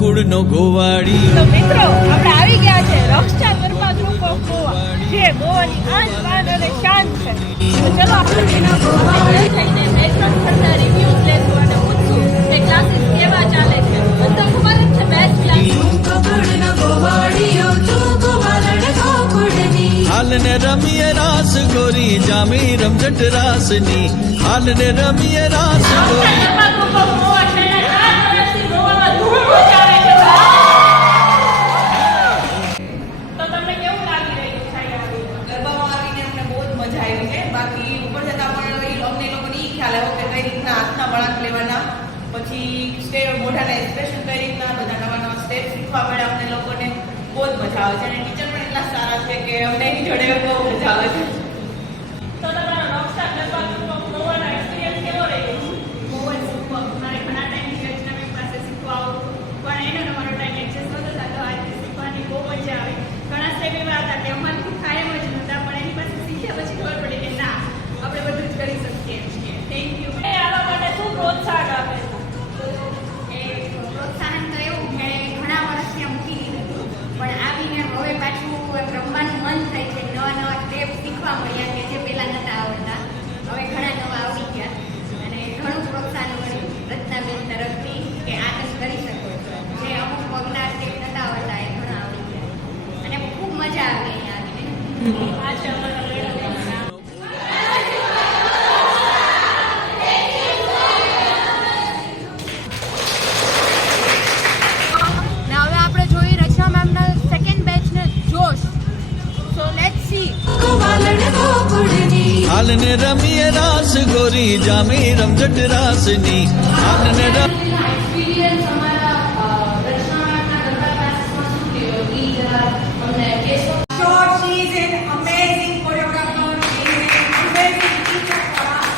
ગોકુળનો ગોવાળી. તો મિત્રો આપણે આવી ગયા છે Rockstar Garba group of Goa, જે ગોવાની આન બાન અને શાન છે. તો ચલો આપણે તેના ગોવા જઈને મેટ્રોન કરતા રિવ્યુઝ લેશું અને પૂછશું કે ક્લાસીસ કેવા ચાલે છે. બધા ખબર જ છે બેસ્ટ ક્લાસ. હાલને રમીએ રાસ ગોરી જામી રમઝટ રાસની. હાલને રમીએ રાસ ગોરી. ગરબા ગ્રુપ ઓફ ગોવા છેલ્લા 4 વર્ષથી ગોવામાં ધૂમ મચાવે છે. તો તમને કેવું લાગી રહ્યું છે ગરબામાં આવીને અમને બહુ જ મજા આવી છે. બાકી ઉપર જતા પણ અમને લોકોને એ ખ્યાલ આવ્યો કે કઈ રીતના હાથના વળાંક લેવાના, પછી સ્ટેપ મોઢાના એક્સપ્રેશન કઈ રીતના, બધા નવા નવા સ્ટેપ શીખવા મળે અમને લોકોને. બહુ જ મજા આવે છે અને ટીચર પણ એટલા સારા છે કે અમને એની જોડે બહુ મજા આવે છે. તો તમારો રોકસ્ટાર ગરબા ગ્રુપ ઓફ ગોવાનો એક્સપિરિયન્સ કેવો રહ્યો? બહુ જ સુપર. મારે ઘણા ટાઈમથી રચનાબેન પાસે શીખવા આવું પણ એનો અમારો ટાઈમ એડજસ્ટ નતો થતો. આજે શીખવાની બહુ મજા આવી. ઘણા સ્ટેપ એવા હતા કે અમારાથી થાય એમ જ નહોતા, પણ એની પાસે શીખ્યા પછી ખબર પડી કે ના, આપણે બધું જ કરી શકીએ છીએ. Thank you. એ આવા માટે શું પ્રોત્સાહન આપે છે? એ પ્રોત્સાહન તો એવું કે ઘણા વર્ષથી મૂકી દીધું પણ આવીને હવે પાછું રમવાનું મન થાય છે. નવા નવા સ્ટેપ શીખવા મળ્યા કે જે પહેલાં નહોતા આવડતા, હવે ઘણા નવા આવડી ગયા અને ઘણું પ્રોત્સાહન મળ્યું રચનાબેન તરફથી કે આ તમે કરી શકો છો. જે અમુક પગના સ્ટેપ નહોતા આવડતા એ ઘણા આવડી ગયા અને ખૂબ મજા આવી અહીંયા આવીને. આ છે અમારા મેડમ. ને હવે આપણે જોઈએ રચના મેમના સેકન્ડ બેચને જોશ. So let's see. હાલને રમીએ રાસ ગોરી જામી રમઝટ રાસની. હાલને એક્સપિરિયન્સ અમારા રચના મેમના ગરબા ક્લાસીસમાં શું થયો એ જરા અમને કહેશો? Sure, she is an amazing choreographer. She is an amazing teacher for us.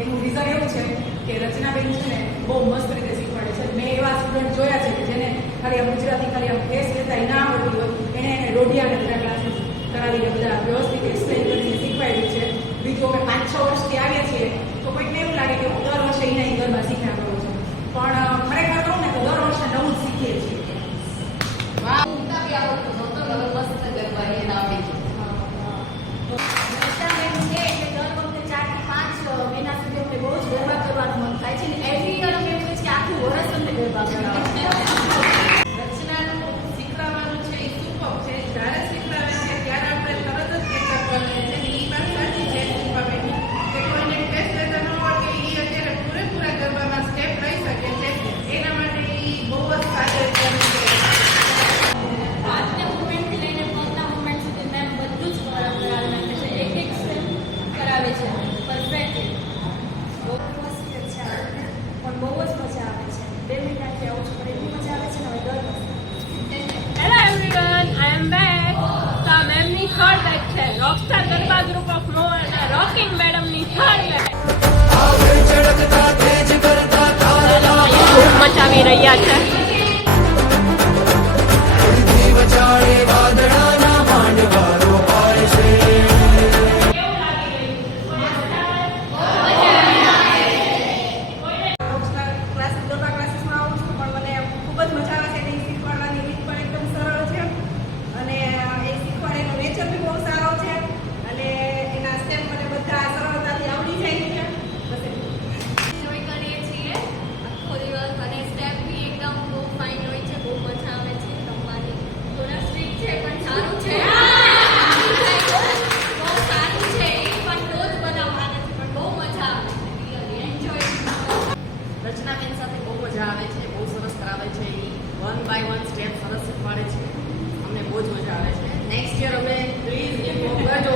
એનું રીઝન એવું છે કે રચનાબેન છે ને બહુ મસ્ત રીતે શીખવાડે છે. મેં એવા સ્ટુડન્ટ જોયા છે કે જેને ખાલી આમ ગુજરાતી ખાલી આમ ફેસ લેતા ના આવડતું હોય એને રોઢિયાને બધા ક્લાસીસ કરાવીને બધા વ્યવસ્થિત એક્સપ્લેન કરીને શીખવાડ્યું છે. બીજું અમે 5-6 વર્ષથી આવ્યા છીએ તો કોઈકને એવું લાગે કે હું દર વર્ષે એના ગરબા શીખ્યા કરું છું, પણ ખરેખર કહું ને તો દર વર્ષે નવું જ શીખીએ છીએ. રચનાબેન છે એટલે દર વખતે 4 થી 5 મહિના સુધી અમને બહુ જ ગરબા કરવાનું મન થાય છે ને એવરી યર અમે એવું છે કે આખું વર્ષ અમને ગરબા કરાવે. રચનાનું શીખવાડવાનું છે એ સુપર છે. જ્યારે શીખવાડે છે ત્યારે આપણે તરત જ કેચઅપ કરીએ છીએ. એ વાત સાચી છે શીખવાડવાની કે કોઈને ટેસ્ટ લેતા ન આવડે એ અત્યારે પૂરેપૂરા ગરબામાં સ્ટેપ લઈ શકે છે. એના માટે એ બહુ જ સારી રીતે હાથના મૂવમેન્ટથી લઈને પગના મૂવમેન્ટ સુધી મેમ બધું જ કરાવી નાખે છે. એક એક સ્ટેપ કરાવે છે પરફેક્ટલી. બહુ મસ્ત છે પણ બહુ જ મજા આવે છે. 2 મહિનાથી આવું છું પણ એટલી મજા આવે છે ને હવે દર વર્ષે. હેલો એવરીવન, આઈ એમ બેક. તો આ મેમની થર્ડ બેચ છે. Rockstar Garba group of Goa અને રોકિંગ મેડમની થર્ડ બેચ. ખૂબ મચાવી રહ્યા છે. ગરબા ક્લાસીસમાં આવું છું પણ મને ખૂબ જ મજા આવે છે. એને શીખવાડવાની રીત પણ એકદમ સરળ છે અને એ શીખવાડેલો નેચર બી બહુ સારો છે અને એના સ્ટેપ મને બધા સરળતાથી આવડી જાય છે. બસ એટલું. એન્જોય કરીએ છીએ આખો દિવસ અને સ્ટેપ બી એકદમ બહુ ફાઇન હોય છે. બહુ મજા આવે છે રમવાની. થોડા સ્ટ્રિક્ટ છે પણ સારું છે. બહુ સારું છે. એ પણ રોજ બનાવવા નથી પણ બહુ મજા આવે છે. Really enjoy. રચનાબેન સાથે બહુ મજા આવે છે. બહુ સરસ કરાવે છે. એ 1 by 1 સ્ટેપ સરસ શીખવાડે છે. અમને બહુ જ મજા આવે છે. નેક્સ્ટ યર અમે પ્લીઝ ઇન્ફોર્મ કરજો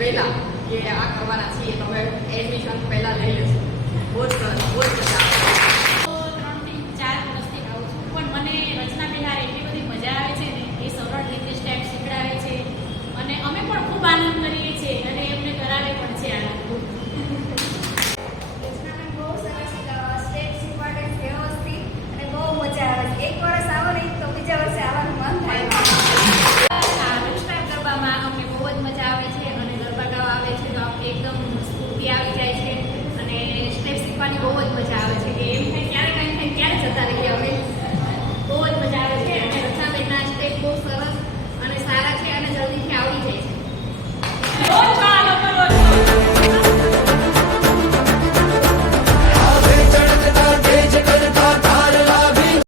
પહેલાં કે આ કરવાના છીએ તો અમે એડમિશન પહેલાં લઈ લઈશું. બહુ જ સરસ, બહુ જ મજા આવે. 3 થી 4 વર્ષથી આવું છું પણ મને રચનાબેન હારે એટલી બધી મજા આવે છે ને. એ સરળ રીતે સ્ટેપ શીખડાવે છે અને અમે પણ ખૂબ આનંદ કરીએ છીએ અને એમને કરાવે પણ છે આનંદ. રચનાબેન બહુ સરસ સ્ટેપ શીખવાડે છે વ્યવસ્થિત અને બહુ મજા આવે છે. એક વર્ષ આવો નહીં તો બીજા વર્ષે આવવાનું મન થાય. આ રચના ગરબામાં અમને બહુ જ મજા આવે છે અને ગરબા ગાવા આવે છે તો આપણે એકદમ સ્ફૂર્તિ આવી જાય છે અને સ્ટેપ શીખવાની બહુ જ મજા